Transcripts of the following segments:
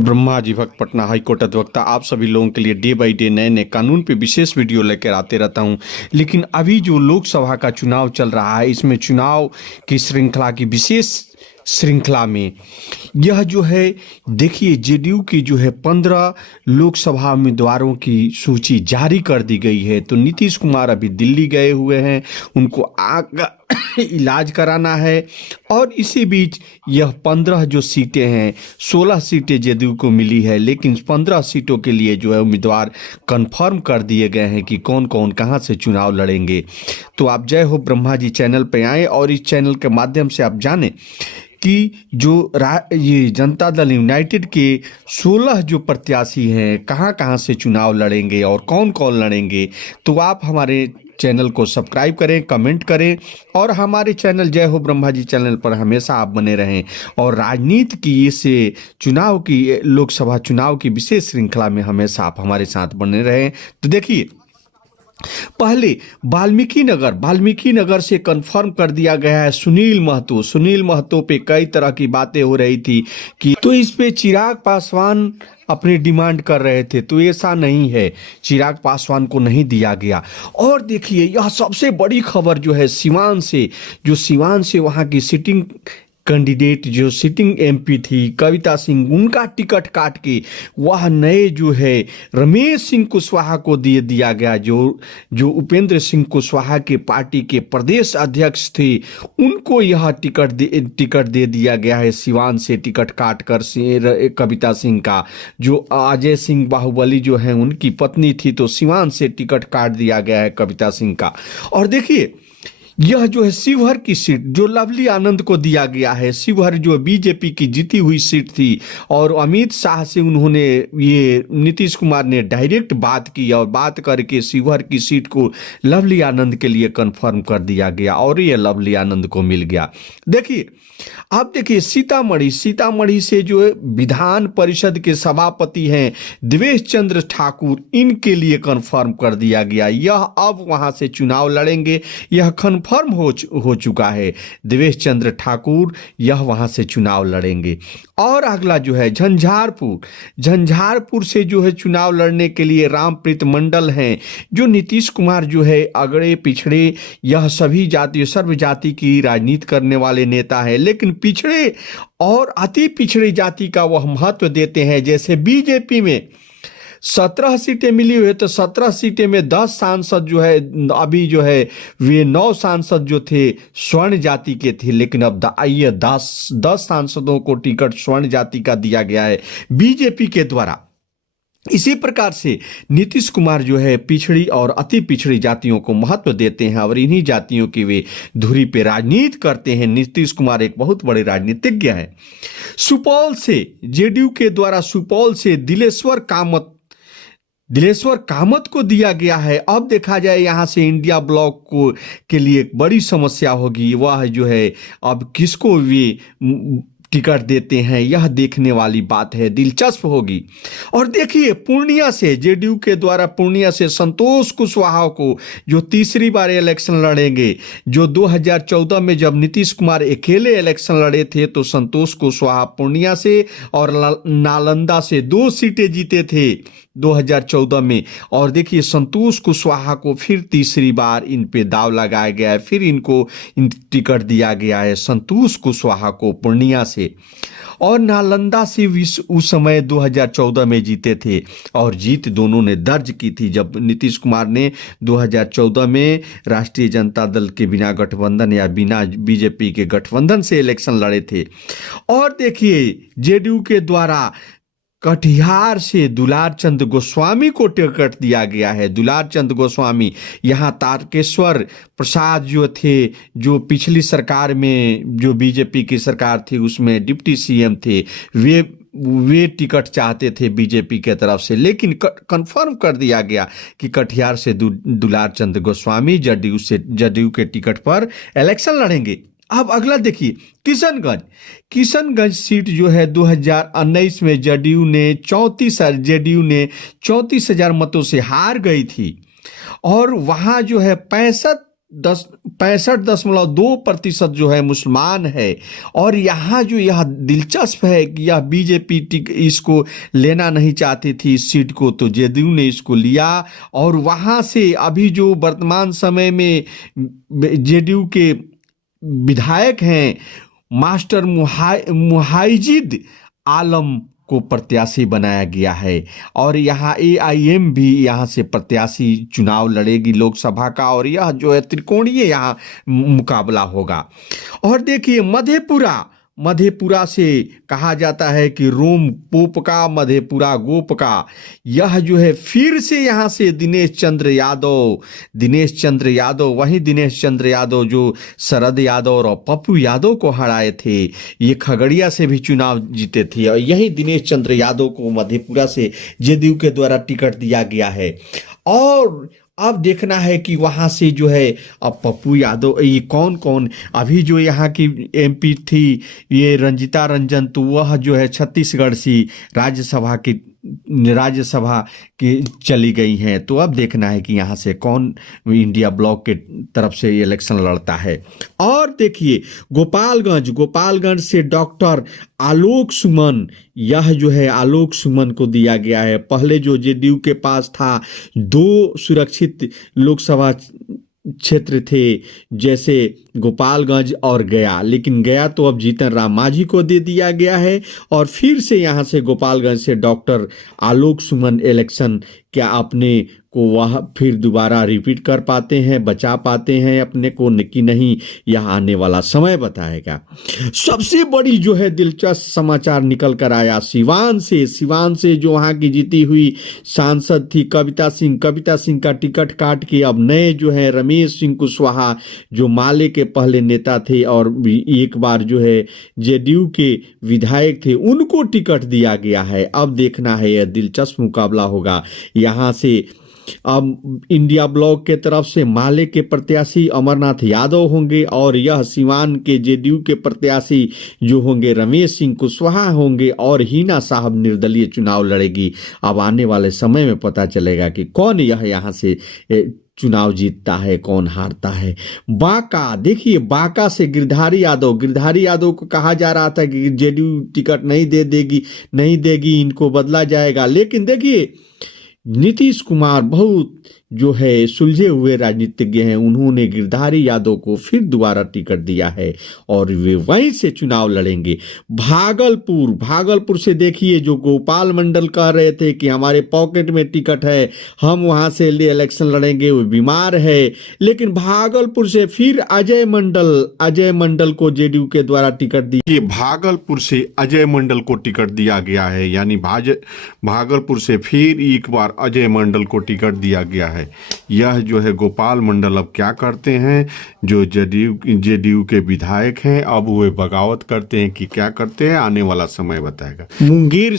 ब्रह्मा जी भक्त पटना हाईकोर्ट अधिवक्ता आप सभी लोगों के लिए डे बाई डे नए नए कानून पे विशेष वीडियो लेकर आते रहता हूं। लेकिन अभी जो लोकसभा का चुनाव चल रहा है, इसमें चुनाव की श्रृंखला की विशेष श्रृंखला में यह जो है, देखिए जेडीयू की जो है 15 लोकसभा उम्मीदवारों की सूची जारी कर दी गई है। तो नीतीश कुमार अभी दिल्ली गए हुए हैं, उनको आगा इलाज कराना है। और इसी बीच यह 15 जो सीटें हैं, 16 सीटें जेडीयू को मिली है, लेकिन 15 सीटों के लिए जो है उम्मीदवार कन्फर्म कर दिए गए हैं कि कौन कौन कहां से चुनाव लड़ेंगे। तो आप जय हो ब्रह्मा जी चैनल पे आएँ और इस चैनल के माध्यम से आप जानें कि जो ये जनता दल यूनाइटेड के 16 जो प्रत्याशी हैं कहां कहां से चुनाव लड़ेंगे और कौन कौन लड़ेंगे। तो आप हमारे चैनल को सब्सक्राइब करें, कमेंट करें और हमारे चैनल जय हो ब्रह्मा जी चैनल पर हमेशा आप बने रहें। और राजनीति की इस चुनाव की लोकसभा चुनाव की विशेष श्रृंखला में हमेशा आप हमारे साथ बने रहें। तो देखिए, पहले वाल्मीकि नगर से कंफर्म कर दिया गया है सुनील महतो पे कई तरह की बातें हो रही थी कि तो इस पे चिराग पासवान अपनी डिमांड कर रहे थे, तो ऐसा नहीं है, चिराग पासवान को नहीं दिया गया। और देखिए, यह सबसे बड़ी खबर जो है सिवान से वहां की सिटिंग कैंडिडेट जो सिटिंग एमपी थी कविता सिंह, उनका टिकट काट के वह नए जो है रमेश सिंह कुशवाहा को दिया गया, जो उपेंद्र सिंह कुशवाहा के पार्टी के प्रदेश अध्यक्ष थे, उनको यह टिकट दे दिया गया है। सिवान से टिकट काट कर कविता सिंह का, जो अजय सिंह बाहुबली जो है उनकी पत्नी थी, तो सिवान से टिकट काट दिया गया है कविता सिंह का। और देखिए, यह जो है शिवहर की सीट जो लवली आनंद को दिया गया है, शिवहर जो बीजेपी की जीती हुई सीट थी, और अमित शाह से उन्होंने ये नीतीश कुमार ने डायरेक्ट बात की और बात करके शिवहर की सीट को लवली आनंद के लिए कंफर्म कर दिया गया और ये लवली आनंद को मिल गया। देखिए, अब देखिए सीतामढ़ी से जो विधान परिषद के सभापति हैं देवेश चंद्र ठाकुर, इनके लिए कंफर्म कर दिया गया, यह अब वहां से चुनाव लड़ेंगे, यह कंफर्म हो चुका है। देवेश चंद्र ठाकुर यह वहां से चुनाव लड़ेंगे। और अगला जो है झंझारपुर से जो है चुनाव लड़ने के लिए रामप्रीत मंडल हैं, जो नीतीश कुमार जो है अगड़े पिछड़े यह सभी जाति सर्व जाति की राजनीति करने वाले नेता है, लेकिन पिछड़े और अति पिछड़ी जाति का वह महत्व देते हैं। जैसे बीजेपी में 17 सीटें मिली हुई है, तो 17 सीटें में 10 सांसद जो है अभी जो है वे 9 सांसद जो थे स्वर्ण जाति के थे, लेकिन अब आइए 10 सांसदों को टिकट स्वर्ण जाति का दिया गया है बीजेपी के द्वारा। इसी प्रकार से नीतीश कुमार जो है पिछड़ी और अति पिछड़ी जातियों को महत्व देते हैं और इन्हीं जातियों की वे धुरी पे राजनीति करते हैं। नीतीश कुमार एक बहुत बड़े राजनीतिज्ञ हैं। सुपौल से जेडीयू के द्वारा सुपौल से दिलेश्वर कामत को दिया गया है। अब देखा जाए यहाँ से इंडिया ब्लॉक को के लिए एक बड़ी समस्या होगी, वह जो है अब किसको वे टिकट देते हैं, यह देखने वाली बात है, दिलचस्प होगी। और देखिए, पूर्णिया से जेडीयू के द्वारा पूर्णिया से संतोष कुशवाहा को जो तीसरी बार इलेक्शन लड़ेंगे, जो 2014 में जब नीतीश कुमार अकेले इलेक्शन लड़े थे तो संतोष कुशवाहा पूर्णिया से और नालंदा से 2 सीटें जीते थे 2014 में। और देखिए, संतोष कुशवाहा को फिर तीसरी बार इन पे दाव लगाया गया है, फिर इनको टिकट दिया गया है संतोष कुशवाहा को पूर्णिया से। और नालंदा से उस समय 2014 में जीते थे और जीत दोनों ने दर्ज की थी, जब नीतीश कुमार ने 2014 में राष्ट्रीय जनता दल के बिना गठबंधन या बिना बीजेपी के गठबंधन से इलेक्शन लड़े थे। और देखिए, जेडीयू के द्वारा कटिहार से दुलार चंद गोस्वामी को टिकट दिया गया है। दुलार चंद गोस्वामी यहाँ तारकेश्वर प्रसाद जो थे, जो पिछली सरकार में जो बीजेपी की सरकार थी उसमें डिप्टी सीएम थे, वे टिकट चाहते थे बीजेपी के तरफ से, लेकिन कंफर्म कर दिया गया कि कटिहार से दुलार चंद गोस्वामी जदयू के टिकट पर इलेक्शन लड़ेंगे। अब अगला देखिए, किशनगंज सीट जो है 2019 में जेडीयू ने 34,000 मतों से हार गई थी और वहां जो है 65.2% जो है मुसलमान है। और यहाँ जो यह दिलचस्प है कि यह बीजेपी इसको लेना नहीं चाहती थी इस सीट को, तो जेडीयू ने इसको लिया। और वहाँ से अभी जो वर्तमान समय में जेडीयू के विधायक हैं मास्टर मुहाइजिद आलम को प्रत्याशी बनाया गया है। और यहाँ एआईएम भी यहाँ से प्रत्याशी चुनाव लड़ेगी लोकसभा का, और यह जो है त्रिकोणीय यहाँ मुकाबला होगा। और देखिए मधेपुरा से कहा जाता है कि रोम पोप का, मधेपुरा गोप का। यह जो है फिर से यहाँ से दिनेश चंद्र यादव वही दिनेश चंद्र यादव जो शरद यादव और पप्पू यादव को हराए थे, ये खगड़िया से भी चुनाव जीते थे। और यही दिनेश चंद्र यादव को मधेपुरा से जेडीयू के द्वारा टिकट दिया गया है। और अब देखना है कि वहाँ से जो है अब पप्पू यादव, ये कौन कौन, अभी जो यहाँ की एमपी थी ये रंजिता रंजन, तो वह जो है छत्तीसगढ़ से राज्यसभा की चली गई हैं। तो अब देखना है कि यहाँ से कौन इंडिया ब्लॉक के तरफ से इलेक्शन लड़ता है। और देखिए गोपालगंज से डॉक्टर आलोक सुमन, यह जो है आलोक सुमन को दिया गया है। पहले जो जेडीयू के पास था 2 सुरक्षित लोकसभा क्षेत्र थे, जैसे गोपालगंज और गया, लेकिन गया तो अब जीतन राम मांझी को दे दिया गया है। और फिर से यहाँ से गोपालगंज से डॉक्टर आलोक सुमन इलेक्शन क्या अपने को वह फिर दोबारा रिपीट कर पाते हैं, बचा पाते हैं अपने को कि नहीं, यह आने वाला समय बताएगा। सबसे बड़ी जो है दिलचस्प समाचार निकल कर आया सिवान से जो वहाँ की जीती हुई सांसद थी कविता सिंह का टिकट काट के अब नए जो है रमेश सिंह कुशवाहा, जो माले के पहले नेता थे और एक बार जो है जेडीयू के विधायक थे, उनको टिकट दिया गया है। अब देखना है, यह दिलचस्प मुकाबला होगा। यहाँ से अब इंडिया ब्लॉक के तरफ से माले के प्रत्याशी अमरनाथ यादव होंगे, और यह सिवान के जेडीयू के प्रत्याशी जो होंगे रमेश सिंह कुशवाहा होंगे, और हिना साहब निर्दलीय चुनाव लड़ेगी। अब आने वाले समय में पता चलेगा कि कौन यहाँ से चुनाव जीतता है, कौन हारता है। देखिए बांका से गिरधारी यादव को कहा जा रहा था कि जेडीयू टिकट नहीं देगी, इनको बदला जाएगा। लेकिन देखिए नीतीश कुमार बहुत जो है सुलझे हुए राजनीतिज्ञ हैं, उन्होंने गिरधारी यादव को फिर दोबारा टिकट दिया है और वे वहीं से चुनाव लड़ेंगे। भागलपुर से देखिए जो गोपाल मंडल कह रहे थे कि हमारे पॉकेट में टिकट है, हम वहां से इलेक्शन लड़ेंगे, वो बीमार है। लेकिन भागलपुर से फिर अजय मंडल को जेडीयू के द्वारा टिकट दिया। भागलपुर से अजय मंडल को टिकट दिया गया है, यानी भागलपुर से फिर एक बार अजय मंडल को टिकट दिया गया है। यह जो है गोपाल मंडल अब क्या करते हैं, जो जेडीयू के विधायक हैं, अब वे बगावत करते हैं कि क्या करते हैं, आने वाला समय बताएगा। मुंगेर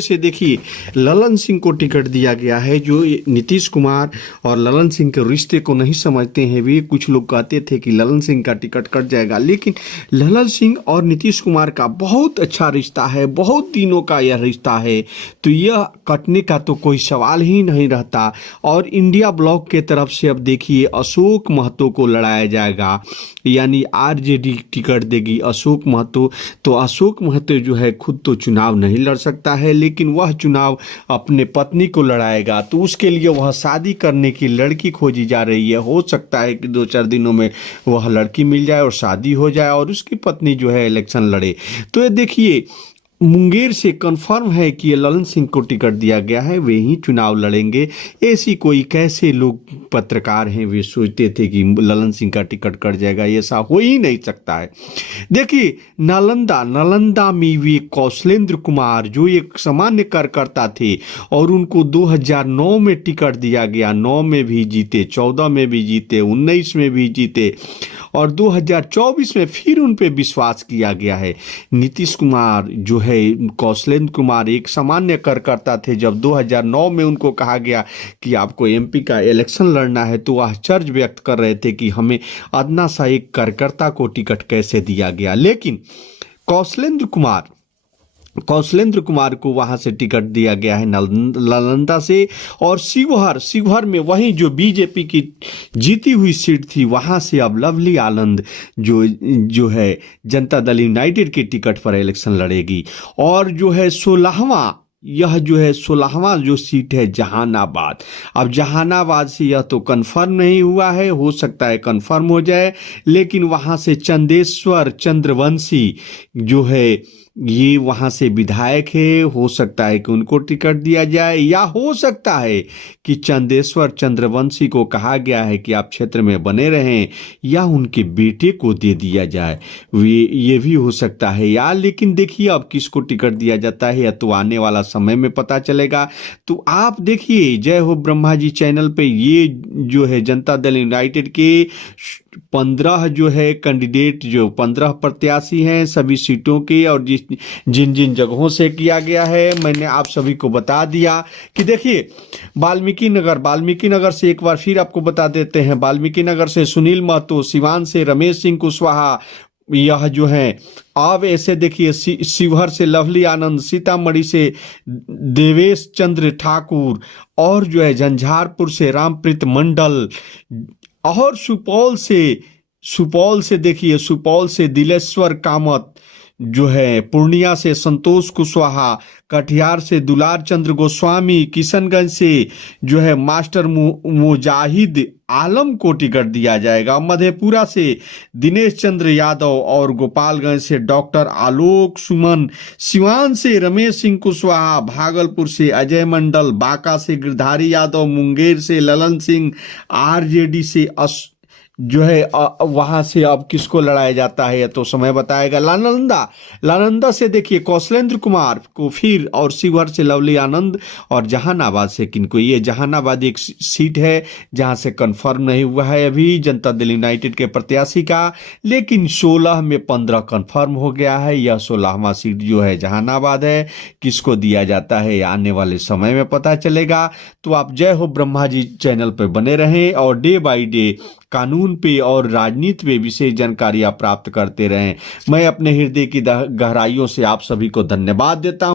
से देखिए ललन सिंह को टिकट दिया गया है, जो नीतीश कुमार और ललन सिंह के रिश्ते को नहीं समझते हैं। वे कुछ लोग कहते थे कि ललन सिंह का टिकट कट जाएगा, लेकिन ललन सिंह और नीतीश कुमार का बहुत अच्छा रिश्ता है, बहुत दिनों का यह रिश्ता है, तो यह कटने का तो कोई सवाल ही नहीं रहता। और इंडिया ब्लॉक के तरफ से अब देखिए अशोक महतो को लड़ाया जाएगा, यानी आरजेडी टिकट देगी अशोक महतो। तो अशोक महतो जो है खुद तो चुनाव नहीं लड़ सकता है, लेकिन वह चुनाव अपने पत्नी को लड़ाएगा, तो उसके लिए वह शादी करने की लड़की खोजी जा रही है। हो सकता है कि 2-4 दिनों में वह लड़की मिल जाए और शादी हो जाए और उसकी पत्नी जो है इलेक्शन लड़े। तो ये देखिए मुंगेर से कंफर्म है कि ये ललन सिंह को टिकट दिया गया है, वे ही चुनाव लड़ेंगे। ऐसी कोई कैसे लोग पत्रकार हैं वे सोचते थे कि ललन सिंह का टिकट कट जाएगा, ऐसा हो ही नहीं सकता है। देखिए नालंदा में वे कौशलेंद्र कुमार जो एक सामान्य कार्यकर्ता थे और उनको 2009 में टिकट दिया गया, 9 में भी जीते, 14 में भी जीते, 19 में भी जीते और 2024 में फिर उन पे विश्वास किया गया है। नीतीश कुमार जो है कौशलेंद्र कुमार एक सामान्य कार्यकर्ता थे, जब 2009 में उनको कहा गया कि आपको एमपी का इलेक्शन लड़ना है तो आश्चर्य व्यक्त कर रहे थे कि हमें अदना सा एक कार्यकर्ता को टिकट कैसे दिया गया। लेकिन कौशलेंद्र कुमार कौशलेंद्र कुमार को वहां से टिकट दिया गया है नालंदा से। और शिवहर में वही जो बीजेपी की जीती हुई सीट थी वहां से अब लवली आनंद जो है जनता दल यूनाइटेड के टिकट पर इलेक्शन लड़ेगी। और जो है 16वां जो सीट है जहानाबाद। अब जहानाबाद से यह तो कंफर्म नहीं हुआ है, हो सकता है कंफर्म हो जाए, लेकिन वहां से चंदेश्वर चंद्रवंशी जो है ये वहां से विधायक है, हो सकता है कि उनको टिकट दिया जाए, या हो सकता है कि चंदेश्वर चंद्रवंशी को कहा गया है कि आप क्षेत्र में बने रहें, या उनके बेटे को दे दिया जाए, ये भी हो सकता है यार। लेकिन देखिए अब किसको टिकट दिया जाता है या तो आने वाला समय में पता चलेगा। तो आप देखिए जय हो ब्रह्मा जी चैनल पे ये जो है जनता दल यूनाइटेड के 15 जो है कैंडिडेट, जो 15 प्रत्याशी हैं सभी सीटों के, और जिन जिन जगहों से किया गया है मैंने आप सभी को बता दिया कि देखिए वाल्मीकि नगर से एक बार फिर आपको बता देते हैं। वाल्मीकि नगर से सुनील महतो, सिवान से रमेश सिंह कुशवाहा, यह जो है अब ऐसे देखिए शिवहर से लवली आनंद, सीतामढ़ी से देवेश चंद्र ठाकुर, और जो है झंझारपुर से रामप्रीत मंडल, और सुपौल से देखिए सुपौल से दिलेश्वर कामत, जो है पूर्णिया से संतोष कुशवाहा, कटिहार से दुलार चंद्र गोस्वामी, किशनगंज से जो है मास्टर मुजाहिद आलम को टिकट दिया जाएगा, मधेपुरा से दिनेश चंद्र यादव, और गोपालगंज से डॉक्टर आलोक सुमन, सिवान से रमेश सिंह कुशवाहा, भागलपुर से अजय मंडल, बांका से गिरधारी यादव, मुंगेर से ललन सिंह, आरजेडी से जो है वहां से अब किसको लड़ाया जाता है तो समय बताएगा। नालंदा से देखिए कौशलेंद्र कुमार को फिर, और शिवहर से लवली आनंद, और जहानाबाद से किनको, ये जहानाबाद एक सीट है जहां से कंफर्म नहीं हुआ है अभी जनता दल यूनाइटेड के प्रत्याशी का, लेकिन 16 में 15 कंफर्म हो गया है। यह 16वां सीट जो है जहानाबाद है, किसको दिया जाता है आने वाले समय में पता चलेगा। तो आप जय हो ब्रह्मा जी चैनल पर बने रहें और डे बाई डे कानून पे और राजनीति पे विशेष जानकारियां प्राप्त करते रहें। मैं अपने हृदय की गहराइयों से आप सभी को धन्यवाद देता हूं।